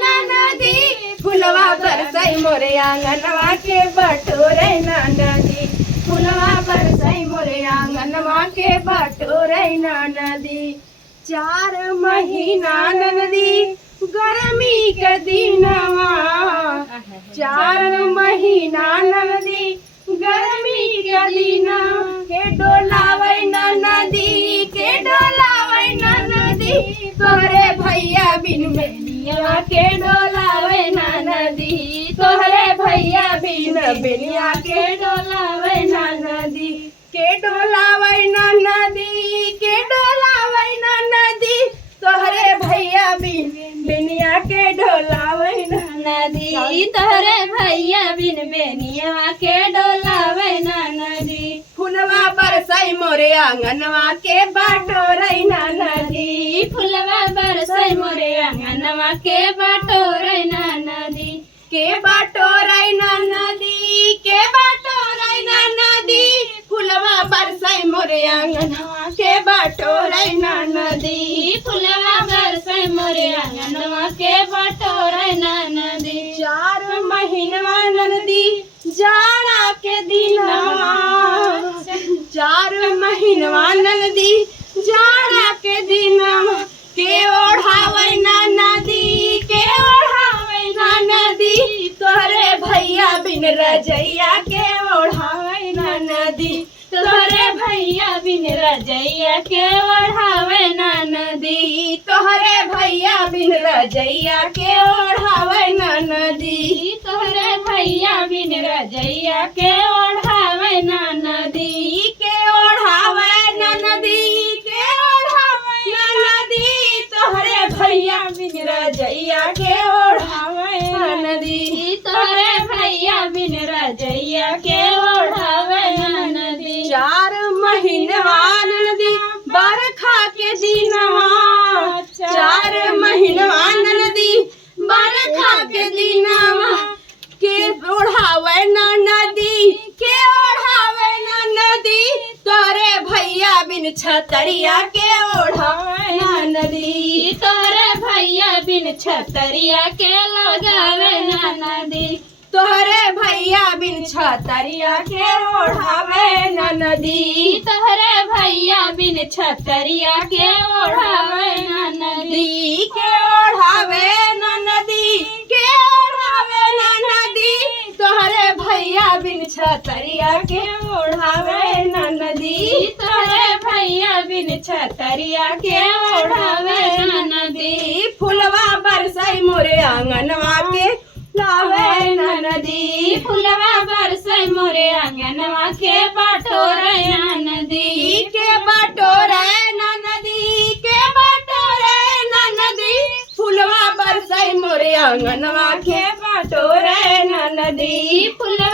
नदी फुलवा बरसई मोरे आंगनवा के बटोरे नदी फुलवा बरसई मोरे आंगनवा के बटोरे नदी 4 महीना नदी गर्मी के दिनवा 4 महीना नदी गर्मी के दिना के डोलावे नदी के डोलावे नदी तोहरे भैया बिन बेनिया के डोलावे नदी तोहरे भैया बिन बेनिया के डोलावे नदी के डोलावे नदी के डोलावे नदी तोहरे भैया बिन बेनिया के डोलावे नदी तोहरे भैया बिन बेनिया के डोलावे नदी फुलवा बरसई मोरे आंगनवा के बाटोरै नदी फुलवा बरसई मोरे आंगनवा के बाटोरै नदी के बाटोरै नदी के बाटोरै नदी फुलवा बरसई मोरे आंगनवा के बाटोरै नदी फुलवा बरसई मोरे आंगनवा के बाटोरै नदी 4 महीनवा नदी जाड़ा के दिनवा 4 महीनवा नदी जाड़ा के दिनवा के ओढ़ावे नदी के ओढ़ावे नदी तोहरे भैया बिन रजैया के ओढ़ावे नदी तोहरे भैया बिन रजैया के ओढ़ावे नदी तोहरे भैया बिन रजैया के ओढ़ावे नदी तोहरे भैया बिन रजैया के ओढ़ावे नदी के ओढ़ावे नदी के ओढ़ावे नदी तोहरे भैया बिन रजैया के ओढ़ावे नदी तोहरे भैया बिन रजैया के ओढ़ावे नदी 4 महीनवा नदी बरखा के दिनवा 4 महीनवा नदी बरखा के दिनवा के ओढ़ावे नदी के ओढ़ावे नदी तोरे भैया बिन छतरिया के ओढ़ावे नदी तोहरे भैया बिन छतरिया के लगावे नदी तोहरे भैया बिन छतरिया के ओढ़ावे नदी तोहरे भैया बिन छतरिया के ओढ़ावे नदी के ओढ़ावे नदी के ओढ़ावे नदी तोहरे भैया बिन छतरिया के ओढ़ावे नदी तोहरे भैया बिन छतरिया के ओढ़ावे नदी फुलवा बरसई मोरे आंगनवा के लावे नदी फुलवा बरसई मोरे आंगनवा के बाटोरै नदी के बाटोरै नदी के बाटोरै नदी फुलवा बरसई मोरे आंगनवा के बाटोरै नदी फुलवा